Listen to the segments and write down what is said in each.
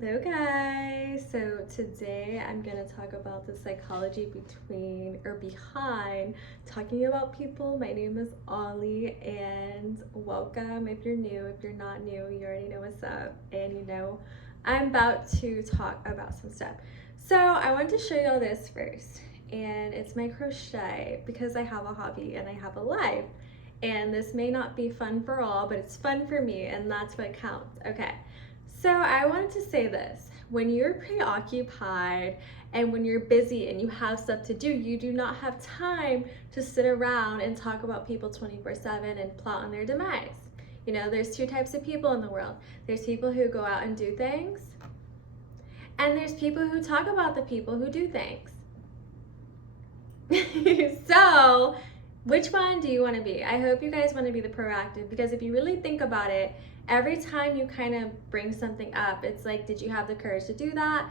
Hello guys! So today I'm going to talk about the psychology between or behind talking about people. My name is Ollie and welcome if you're new. If you're not new, you already know what's up and I'm about to talk about some stuff. So I want to show you all this first, and it's my crochet because I have a hobby and I have a life. And this may not be fun for all, but it's fun for me, and that's what counts. Okay. So I wanted to say this. When you're preoccupied and when you're busy and you have stuff to do, you do not have time to sit around and talk about people 24/7 and plot on their demise. There's two types of people in the world. There's people who go out and do things, and there's people who talk about the people who do things. So, which one do you want to be? I hope you guys want to be the proactive, because if you really think about it, every time you kind of bring something up, it's like, did you have the courage to do that?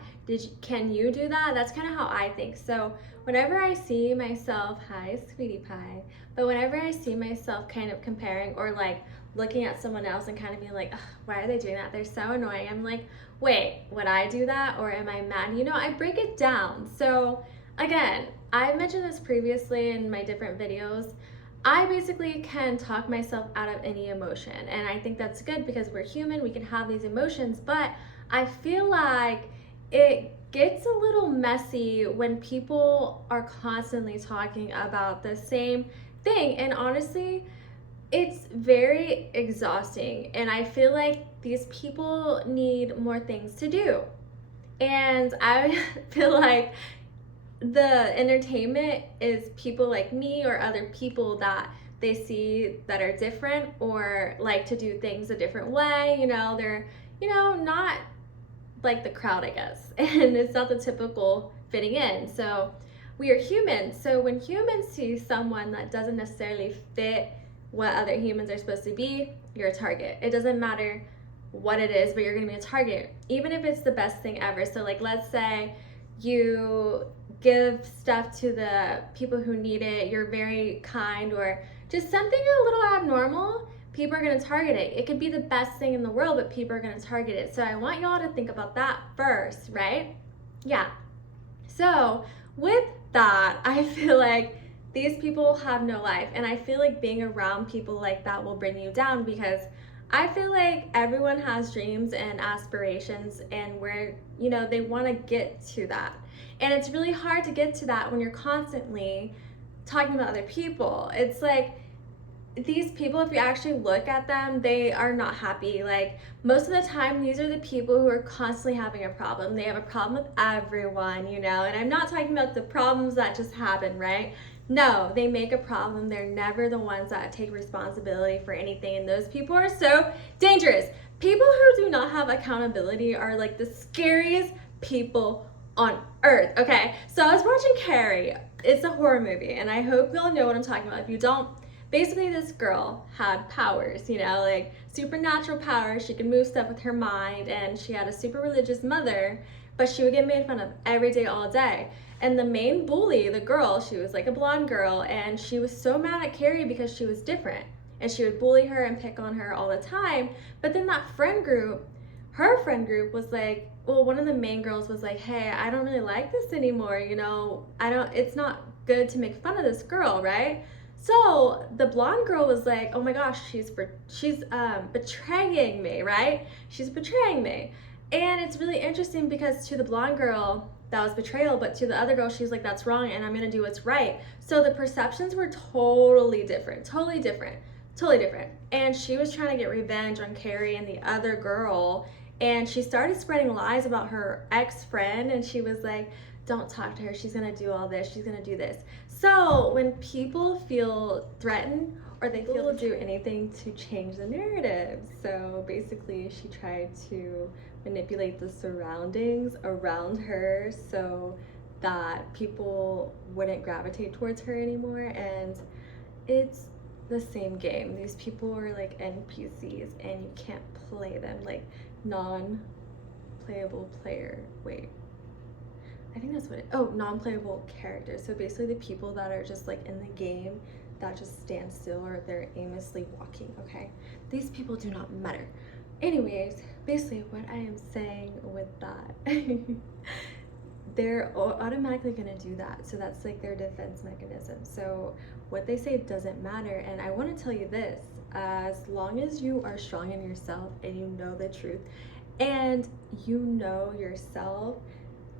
Can you do that? That's kind of how I think. So whenever I see myself, hi sweetie pie, but whenever I see myself kind of comparing or like looking at someone else and kind of being like, why are they doing that? They're so annoying. I'm like, wait, would I do that? Or am I mad? I break it down. So again, I mentioned this previously in my different videos. I basically can talk myself out of any emotion, and I think that's good because we're human, we can have these emotions, but I feel like it gets a little messy when people are constantly talking about the same thing, and honestly, it's very exhausting, and I feel like these people need more things to do. And I feel like the entertainment is people like me or other people that they see that are different or like to do things a different way. They're, not like the crowd, I guess. And it's not the typical fitting in. So we are humans. So when humans see someone that doesn't necessarily fit what other humans are supposed to be, you're a target. It doesn't matter what it is, but you're gonna be a target, even if it's the best thing ever. So like, let's say you give stuff to the people who need it, you're very kind, or just something a little abnormal, people are going to target it. It could be the best thing in the world, but people are going to target it. So I want y'all to think about that first, right? Yeah. So with that, I feel like these people have no life, and I feel like being around people like that will bring you down, because I feel like everyone has dreams and aspirations, and they want to get to that. And it's really hard to get to that when you're constantly talking about other people. It's like these people, if you actually look at them, they are not happy. Like, most of the time, these are the people who are constantly having a problem. They have a problem with everyone, and I'm not talking about the problems that just happen, right? No, they make a problem. They're never the ones that take responsibility for anything, and those people are so dangerous. People who do not have accountability are like the scariest people on earth. Okay, so I was watching Carrie. It's a horror movie, and I hope y'all know what I'm talking about. If you don't, basically this girl had powers, like supernatural powers. She could move stuff with her mind, and she had a super religious mother, but she would get made fun of every day, all day. And the main bully, the girl, she was like a blonde girl, and she was so mad at Carrie because she was different, and she would bully her and pick on her all the time. But then that her friend group was like, well, one of the main girls was like, hey, I don't really like this anymore, it's not good to make fun of this girl, right? So the blonde girl was like, oh my gosh, she's betraying me, right? She's betraying me. And it's really interesting because to the blonde girl, that was betrayal, but to the other girl, she's like, that's wrong, and I'm gonna do what's right. So the perceptions were totally different. And she was trying to get revenge on Carrie and the other girl, and she started spreading lies about her ex-friend, and she was like, don't talk to her, she's gonna do all this, she's gonna do this. So when people feel threatened, or they feel will do anything to change the narrative. So basically she tried to manipulate the surroundings around her so that people wouldn't gravitate towards her anymore. And it's the same game. These people are like NPCs, and you can't play them, like non-playable player. Wait, I think that's what non-playable characters. So basically the people that are just like in the game that just stand still, or they're aimlessly walking, okay? These people do not matter. Anyways, basically what I am saying with that, they're automatically going to do that. So that's like their defense mechanism. So what they say doesn't matter. And I want to tell you this, as long as you are strong in yourself and you know the truth and you know yourself,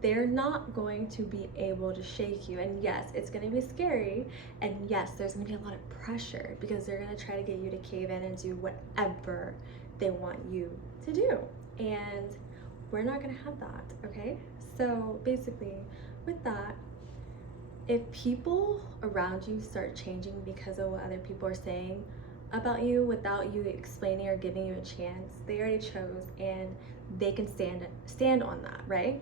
they're not going to be able to shake you. And yes, it's going to be scary. And yes, there's going to be a lot of pressure because they're going to try to get you to cave in and do whatever they want you to do. And we're not going to have that, okay? So basically, with that, if people around you start changing because of what other people are saying about you without you explaining or giving you a chance, they already chose and they can stand on that, right?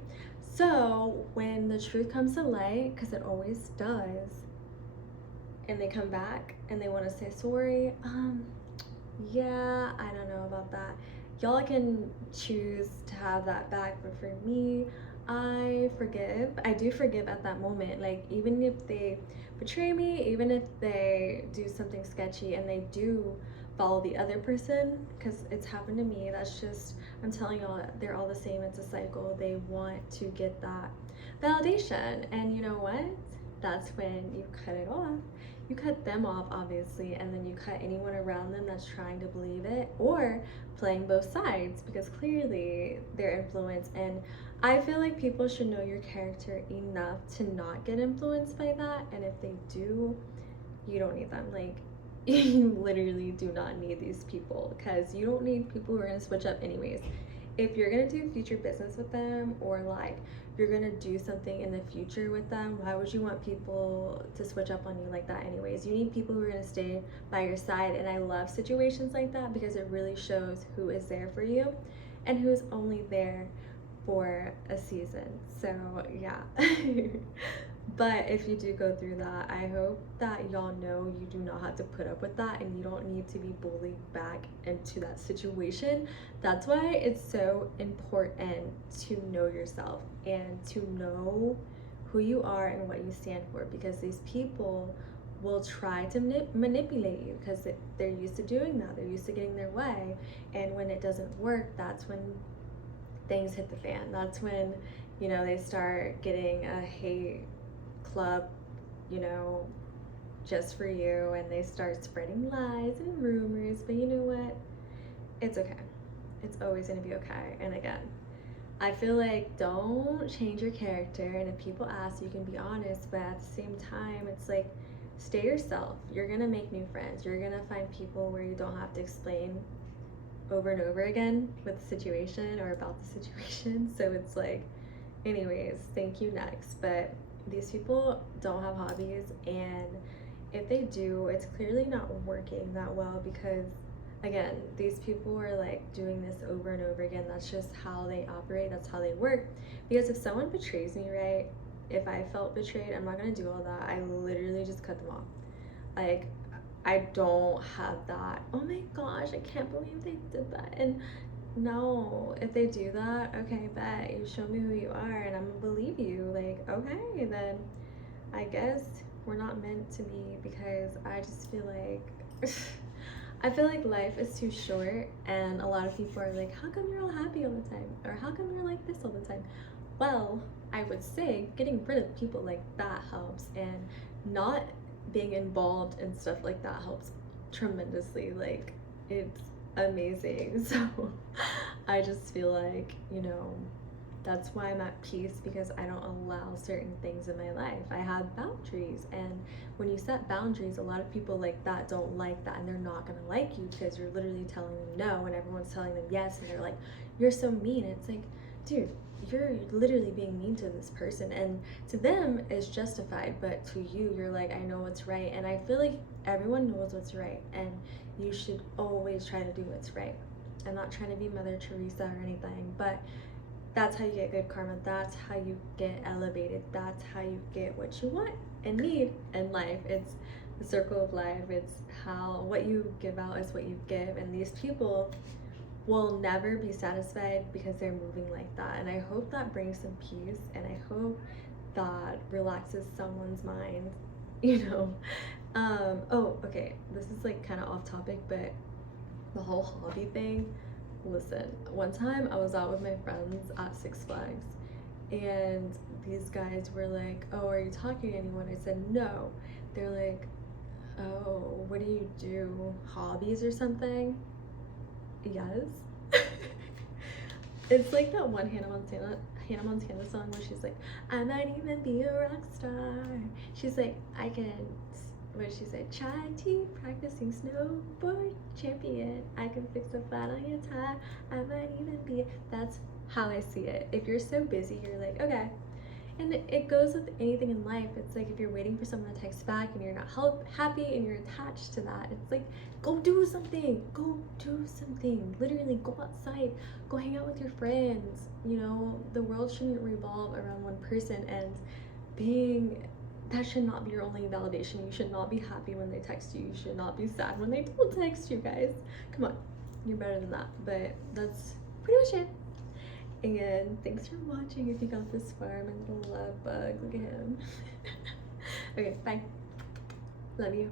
So when the truth comes to light, because it always does, and they come back and they want to say sorry, yeah, I don't know about that. Y'all can choose to have that back, but for me, I forgive. I do forgive at that moment. Like, even if they betray me, even if they do something sketchy and they do follow the other person, because it's happened to me, that's just, I'm telling y'all, they're all the same. It's a cycle. They want to get that validation. And you know what? That's when you cut it off. You cut them off, obviously, and then you cut anyone around them that's trying to believe it or playing both sides, because clearly they're influenced. And I feel like people should know your character enough to not get influenced by that. And if they do, you don't need them. Like, you literally do not need these people, because you don't need people who are going to switch up anyways. If you're going to do future business with them, or like you're going to do something in the future with them, why would you want people to switch up on you like that anyways? You need people who are going to stay by your side. And I love situations like that because it really shows who is there for you and who's only there for a season. So yeah. But if you do go through that, I hope that y'all know you do not have to put up with that, and you don't need to be bullied back into that situation. That's why it's so important to know yourself and to know who you are and what you stand for, because these people will try to manipulate you because they're used to doing that. They're used to getting their way. And when it doesn't work, that's when things hit the fan. That's when, they start getting a hate club, just for you, and they start spreading lies and rumors. But you know what? It's okay. It's always going to be okay. And again, I feel like don't change your character, and if people ask, you can be honest, but at the same time, it's like, stay yourself. You're going to make new friends. You're going to find people where you don't have to explain over and over again with the situation or about the situation. So it's like, anyways, thank you, next. But these people don't have hobbies, and if they do, it's clearly not working that well, because again, these people are like doing this over and over again. That's just how they operate. That's how they work. Because if someone betrays me, right, if I felt betrayed, I'm not gonna do all that. I literally just cut them off. Like, I don't have that, oh my gosh, I can't believe they did that. And no, if they do that, okay, bet, you show me who you are and I'm gonna believe you. Like, okay, then I guess we're not meant to be, because I just feel like I feel like life is too short, and a lot of people are like, how come you're all happy all the time, or how come you're like this all the time? Well, I would say getting rid of people like that helps, and not being involved in stuff like that helps tremendously. Like, it's amazing. So I just feel like, that's why I'm at peace, because I don't allow certain things in my life. I have boundaries, and when you set boundaries, a lot of people like that don't like that, and they're not gonna like you because you're literally telling them no and everyone's telling them yes, and they're like, you're so mean. And it's like, dude, you're literally being mean to this person, and to them it's justified, but to you, you're like, I know what's right. And I feel like everyone knows what's right, and you should always try to do what's right. I'm not trying to be Mother Teresa or anything, but that's how you get good karma. That's how you get elevated. That's how you get what you want and need in life. It's the circle of life. It's how what you give out is what you give, and these people will never be satisfied because they're moving like that. And I hope that brings some peace, and I hope that relaxes someone's mind, oh, okay, this is like kind of off topic, but the whole hobby thing, Listen, one time I was out with my friends at Six Flags, and these guys were like, "Oh, are you talking to anyone?" I said, "No." They're like, "Oh, what do you do? Hobbies or something?" Yes. It's like that one Hannah Montana song where she's like, "I might even be a rock star." She's like, "I can," what did she say? "Try to practicing snowboard champion. I can fix a flat on your tire. I might even be." That's how I see it. If you're so busy, you're like, okay. And it goes with anything in life. It's like if you're waiting for someone to text back and you're not happy and you're attached to that, it's like, go do something. Go do something. Literally, go outside. Go hang out with your friends. You know, the world shouldn't revolve around one person, and that should not be your only validation. You should not be happy when they text you. You should not be sad when they don't text you, guys. Come on. You're better than that. But that's pretty much it. And thanks for watching if you got this far. My little love bug. Look at him. Okay, bye. Love you.